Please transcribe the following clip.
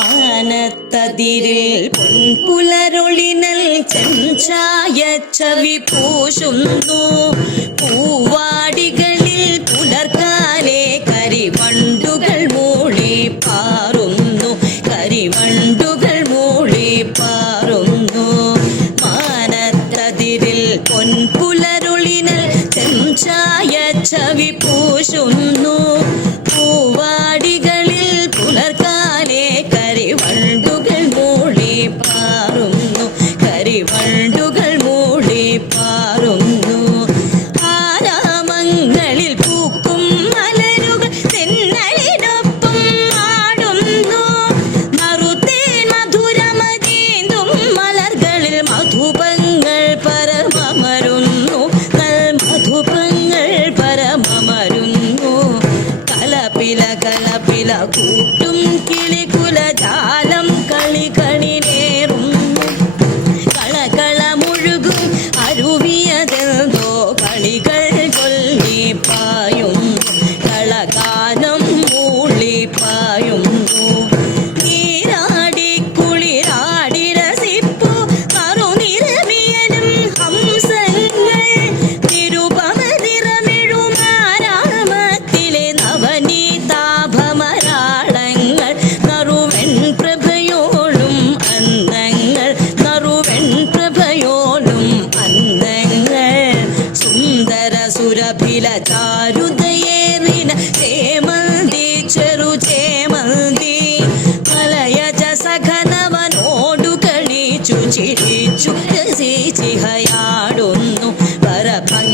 മാനത്തതിരിൽ പൊൻപുലരൊളിനൽ ചഞ്ചായ ചവി പൂശുന്നു. പൂവാടികളിൽ പുലർക്കാലെ കരിവണ്ടുകൾ മൂളി പാറുന്നു. കരിവണ്ടുകൾ മൂളി പാറുന്നു. വാനത്തതിരിൽ പൊൻപുലരൊളിനൽ ചഞ്ചായ ചവി പൂശുന്നു. பில கல பில கூட்டும் கிளி குல ஜாலம் ചാരുതയേറിന ചേമന്തി ചെറു ചേമന്തി മലയജ സഖനവനോടു കളിച്ചു ചിരിച്ചു രസിച്ചിഹയാടുന്നു പരഭംഗ